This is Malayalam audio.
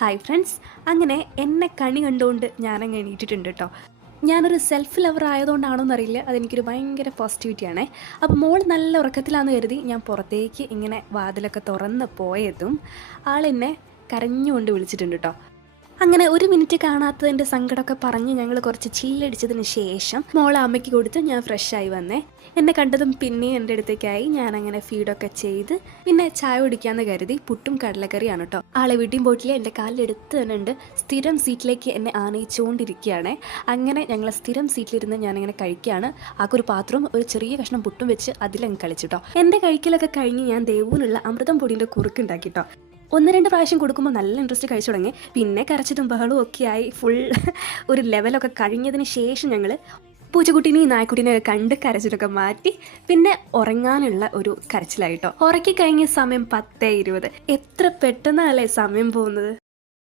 ഹായ് ഫ്രണ്ട്സ്, അങ്ങനെ എന്നെ കണി കണ്ടുകൊണ്ട് ഞാനങ്ങ് എണീറ്റിട്ടുണ്ട് കേട്ടോ. ഞാനൊരു സെൽഫ് ലവർ ആയതുകൊണ്ടാണോ എന്നറിയില്ല, അതെനിക്കൊരു ഭയങ്കര പോസിറ്റിവിറ്റിയാണേ. അപ്പോൾ മോൾ നല്ല ഉറക്കത്തിലാണെന്ന് കരുതി ഞാൻ പുറത്തേക്ക് ഇങ്ങനെ വാതിലൊക്കെ തുറന്ന് പോയതും ആളെന്നെ കരഞ്ഞുകൊണ്ട് വിളിച്ചിട്ടുണ്ട് കേട്ടോ. അങ്ങനെ ഒരു മിനിറ്റ് കാണാത്തതിൻ്റെ സങ്കടമൊക്കെ പറഞ്ഞ് ഞങ്ങൾ കുറച്ച് ചില്ലടിച്ചതിന് ശേഷം മോളെ അമ്മയ്ക്ക് കൊടുത്ത് ഞാൻ ഫ്രഷായി വന്നേ. എന്നെ കണ്ടതും പിന്നെയും എൻ്റെ അടുത്തേക്കായി. ഞാൻ അങ്ങനെ ഫീഡൊക്കെ ചെയ്ത് പിന്നെ ചായ കുടിക്കാമെന്ന് കരുതി പുട്ടും കടലക്കറിയാണ് കേട്ടോ. ആളെ വീട്ടിൽ പോയിട്ടില്ല, എൻ്റെ കാലിലെടുത്ത് തന്നെ ഉണ്ട്. സ്ഥിരം സീറ്റിലേക്ക് എന്നെ ആനയിച്ചുകൊണ്ടിരിക്കുകയാണ്. അങ്ങനെ ഞങ്ങൾ സ്ഥിരം സീറ്റിലിരുന്ന് ഞാനിങ്ങനെ കഴിക്കുകയാണ്. ആക്കൊരു പാത്രവും ഒരു ചെറിയ കഷ്ണം പുട്ടും വെച്ച് അതിലങ്ങ് കളിച്ചിട്ടോ. എൻ്റെ കഴിക്കലൊക്കെ കഴിഞ്ഞ് ഞാൻ ദേവൂനുള്ള അമൃതം പൊടിൻ്റെ കുറുക്കുണ്ടാക്കിട്ടോ. 1-2 പ്രാവശ്യം കൊടുക്കുമ്പോൾ നല്ല ഇൻട്രസ്റ്റ് കഴിച്ചു തുടങ്ങി. പിന്നെ കരച്ചിട്ടും ബഹളവും ഒക്കെ ആയി ഫുൾ ഒരു ലെവലൊക്കെ കഴിഞ്ഞതിന് ശേഷം ഞങ്ങൾ പൂച്ചക്കുട്ടീനെയും നായ്ക്കുട്ടീനെയൊക്കെ കണ്ട് കരച്ചിലൊക്കെ മാറ്റി പിന്നെ ഉറങ്ങാനുള്ള ഒരു കരച്ചിലായിട്ടോ. ഉറക്കി കഴിഞ്ഞ സമയം 10:20. എത്ര പെട്ടെന്നല്ലേ സമയം പോകുന്നത്.